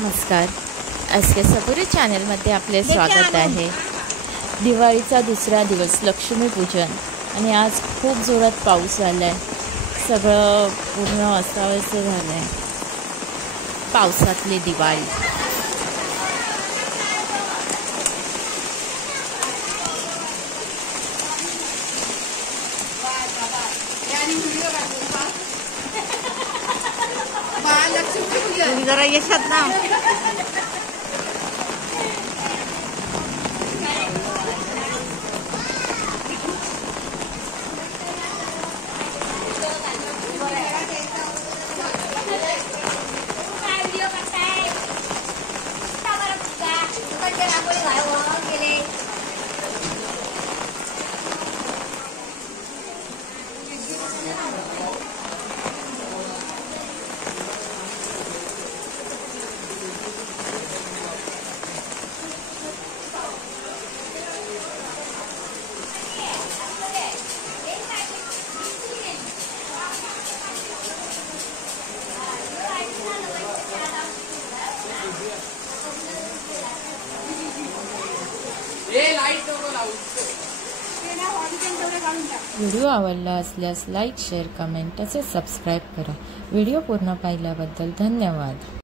नमस्कार, एस के सबुरी चॅनलमध्ये आपले स्वागत आहे। दिवाळीचा दुसरा दिवस लक्ष्मीपूजन आणि आज खूप जोरात पाऊस आला आहे। सगळं पूर्ण अस्ताव्यस्त झालं आहे। पावसातली दिवाळी। तुम्ही जरा येशात ना। व्हिडिओ आवडला असल्यास लाईक, शेअर, कमेंट तसेच सबस्क्राईब करा। व्हिडिओ पूर्ण पाहिल्याबद्दल धन्यवाद।